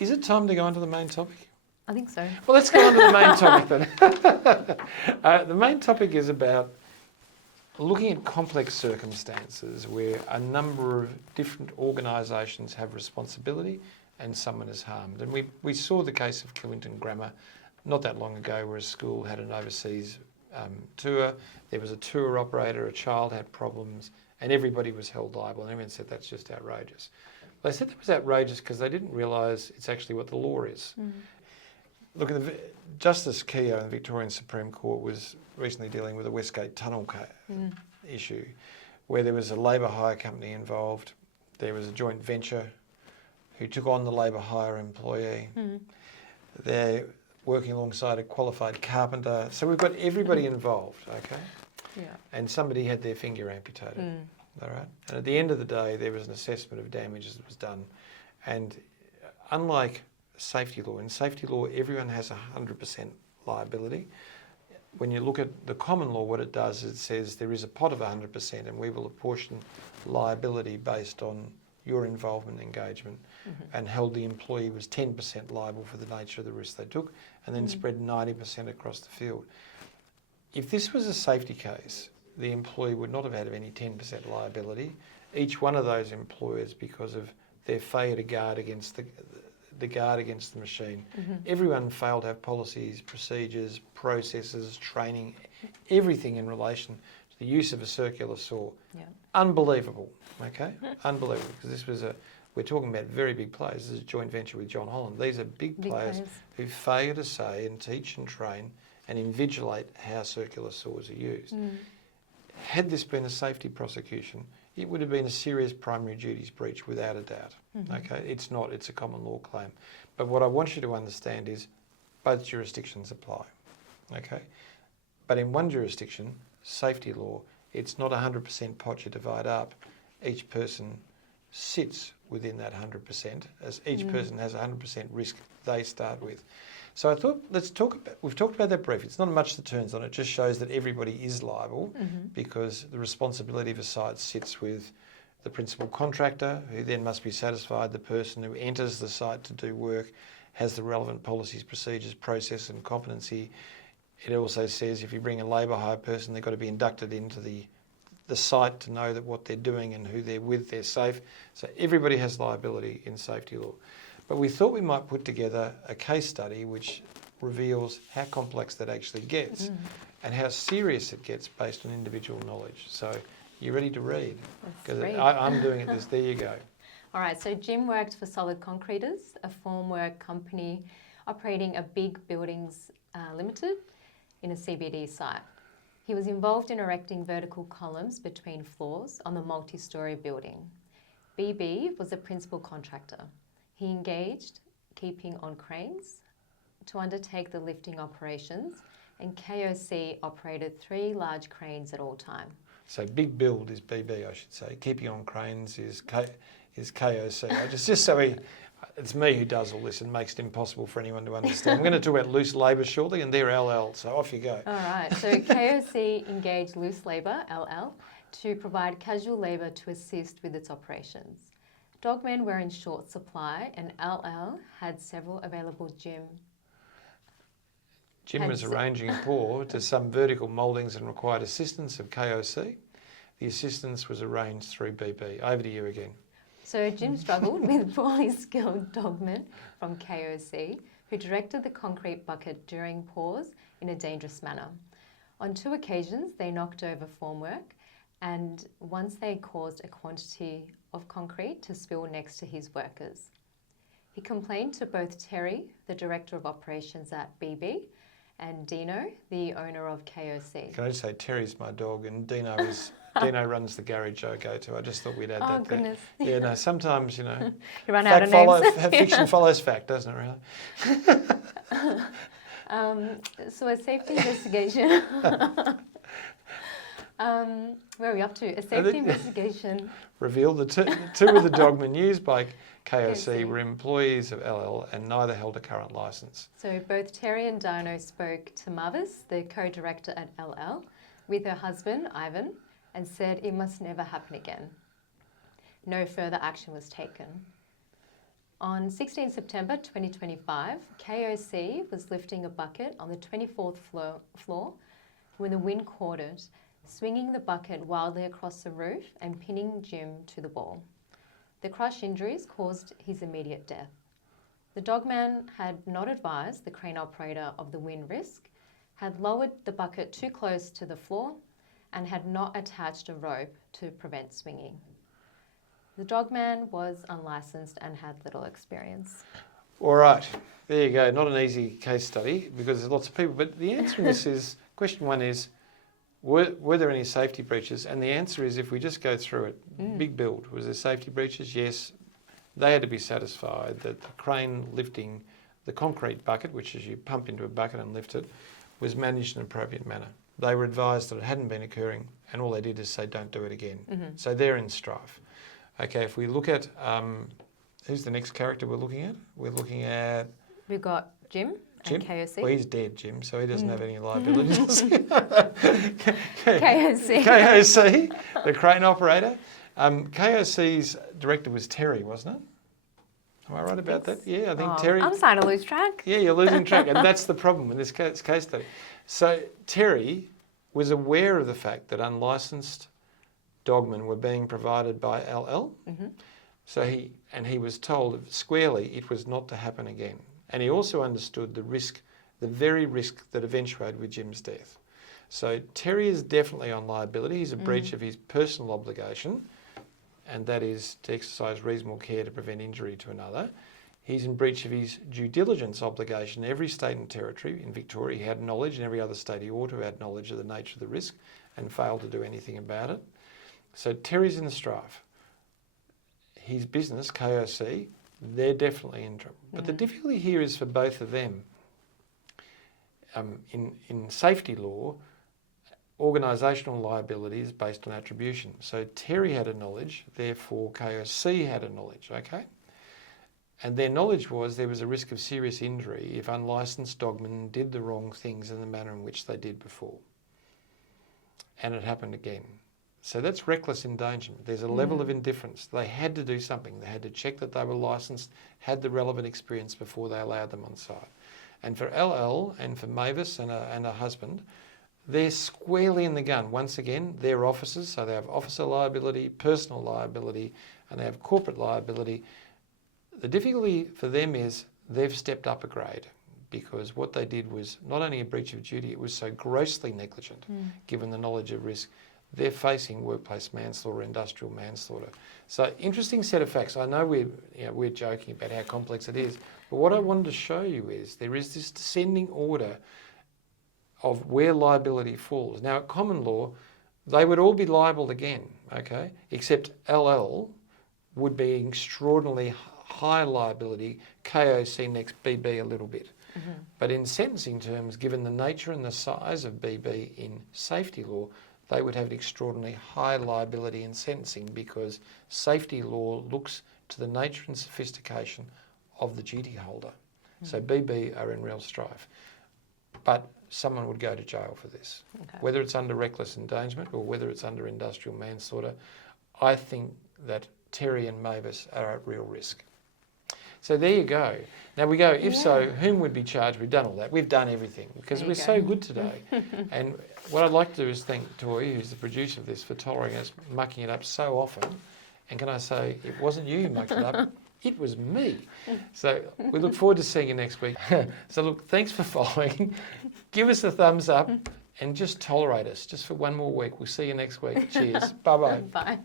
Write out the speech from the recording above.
Is it time to go on to the main topic? I think so. Well, let's go on to the main topic then. The main topic is about looking at complex circumstances where a number of different organisations have responsibility and someone is harmed. And we saw the case of Clinton Grammar not that long ago, where a school had an overseas tour. There was a tour operator, a child had problems, and everybody was held liable. And everyone said that's just outrageous. They said that was outrageous because they didn't realise it's actually what the law is. Mm. Look, Justice Keogh in the Victorian Supreme Court was recently dealing with a Westgate Tunnel issue, where there was a labour hire company involved. There was a joint venture who took on the labour hire employee. Mm. They're working alongside a qualified carpenter. So we've got everybody involved, okay? Yeah. And somebody had their finger amputated. Mm. All right. And at the end of the day, there was an assessment of damages that was done. And unlike safety law, in safety law, everyone has 100% liability. When you look at the common law, what it does is it says there is a pot of 100% and we will apportion liability based on your involvement and engagement, and held the employee was 10% liable for the nature of the risk they took, and then spread 90% across the field. If this was a safety case, the employee would not have had any 10% liability. Each one of those employers, because of their failure to guard against the machine, everyone failed to have policies, procedures, processes, training, everything in relation to the use of a circular saw. Yeah. Unbelievable, okay? Unbelievable, because we're talking about very big players. This is a joint venture with John Holland. These are big players who fail to say and teach and train and invigilate how circular saws are used. Mm. Had this been a safety prosecution, it would have been a serious primary duties breach without a doubt. Okay, it's not, it's a common law claim. But what I want you to understand is both jurisdictions apply, okay? But in one jurisdiction, safety law, it's not 100% pot you divide up. Each person sits within that 100%, as each person has 100% risk they start with. So I thought, we've talked about that brief. It's not much that turns on, it just shows that everybody is liable because the responsibility of a site sits with the principal contractor, who then must be satisfied the person who enters the site to do work has the relevant policies, procedures, process and competency. It also says if you bring a labour hire person, they've got to be inducted into the site to know that what they're doing and who they're with, they're safe. So everybody has liability in safety law. But we thought we might put together a case study which reveals how complex that actually gets and how serious it gets based on individual knowledge. So you ready to read? Because I'm doing it. There you go. All right, so Jim worked for Solid Concreters, a formwork company operating a Big Buildings Limited in a CBD site. He was involved in erecting vertical columns between floors on the multi-storey building. BB was a principal contractor. He engaged keeping on cranes to undertake the lifting operations, and KOC operated 3 large cranes at all time. So big build is BB, I should say. Keeping on cranes is KOC. Just so it's me who does all this and makes it impossible for anyone to understand. We're going to talk about loose labour shortly, and they're LL, so off you go. All right, so KOC engaged loose labour, LL, to provide casual labour to assist with its operations. Dogmen were in short supply, and LL had several available. Jim was arranging a pour to some vertical mouldings and required assistance of KOC. The assistance was arranged through BB. Over to you again. So Jim struggled with poorly skilled dogmen from KOC, who directed the concrete bucket during pours in a dangerous manner. On 2 occasions, they knocked over formwork, and once they caused a quantity of concrete to spill next to his workers. He complained to both Terry, the Director of Operations at BB, and Dino, the owner of KOC. Can I just say, Terry's my dog and Dino runs the garage I go to. I just thought we'd add that. Oh, goodness. There. Yeah, no, sometimes, you run out of names. Fiction follows fact, doesn't it, really? So a safety investigation... where are we up to? A safety investigation revealed the two of the dogmen used by KOC were employees of LL and neither held a current licence. So both Terry and Dino spoke to Marvis, the co-director at LL, with her husband, Ivan, and said it must never happen again. No further action was taken. On 16 September 2025, KOC was lifting a bucket on the 24th floor when the wind caught it, swinging the bucket wildly across the roof and pinning Jim to the wall. The crush injuries caused his immediate death. The dogman had not advised the crane operator of the wind risk, had lowered the bucket too close to the floor, and had not attached a rope to prevent swinging. The dogman was unlicensed and had little experience. All right, there you go. Not an easy case study because there's lots of people. But the answer in this is, question one is, were there any safety breaches? And the answer is, if we just go through it, big build. Was there safety breaches? Yes. They had to be satisfied that the crane lifting the concrete bucket, which is you pump into a bucket and lift it, was managed in an appropriate manner. They were advised that it hadn't been occurring, and all they did is say, don't do it again. So they're in strife. Okay, if we look at, who's the next character we're looking at? We're looking at... We've got Jim and KOC. Well, he's dead, Jim, so he doesn't have any liabilities. KOC. KOC, the crane operator. KOC's director was Terry, wasn't it? Am I right about that? Yeah, I think Terry... I'm starting to lose track. Yeah, you're losing track, and that's the problem with this case study. So Terry was aware of the fact that unlicensed dogmen were being provided by LL. So he was told squarely it was not to happen again. And he also understood the risk, the very risk that eventuated with Jim's death. So Terry is definitely on liability. He's a breach of his personal obligation, and that is to exercise reasonable care to prevent injury to another. He's in breach of his due diligence obligation. Every state and territory in Victoria, he had knowledge, and every other state he ought to have had knowledge of the nature of the risk and failed to do anything about it. So Terry's in the strife. His business, KOC, they're definitely in trouble. But the difficulty here is for both of them. In safety law, organisational liability is based on attribution. So Terry had a knowledge, therefore KOC had a knowledge, okay? And their knowledge was there was a risk of serious injury if unlicensed dogmen did the wrong things in the manner in which they did before. And it happened again. So that's reckless endangerment. There's a level of indifference. They had to do something. They had to check that they were licensed, had the relevant experience before they allowed them on site. And for LL and for Mavis and her husband, they're squarely in the gun. Once again, they're officers, so they have officer liability, personal liability, and they have corporate liability. The difficulty for them is they've stepped up a grade because what they did was not only a breach of duty, it was so grossly negligent, given the knowledge of risk. They're facing workplace manslaughter, industrial manslaughter. So interesting set of facts. I know we're joking about how complex it is, but what I wanted to show you is there is this descending order of where liability falls. Now at common law, they would all be liable again, okay, except LL would be extraordinarily high liability, KOC next, BB a little bit. But in sentencing terms, given the nature and the size of BB in safety law, they would have an extraordinarily high liability in sentencing because safety law looks to the nature and sophistication of the duty holder. So BB are in real strife. But someone would go to jail for this. Whether it's under reckless endangerment or whether it's under industrial manslaughter, I think that Terry and Mavis are at real risk. So there you go. Now we go, if so, whom would be charged? We've done all that. We've done everything because we're so good today. And what I'd like to do is thank Toy, who's the producer of this, for tolerating us mucking it up so often. And can I say, it wasn't you who mucked it up, it was me. So we look forward to seeing you next week. So look, thanks for following. Give us a thumbs up and just tolerate us just for one more week. We'll see you next week. Cheers. Bye-bye. Bye.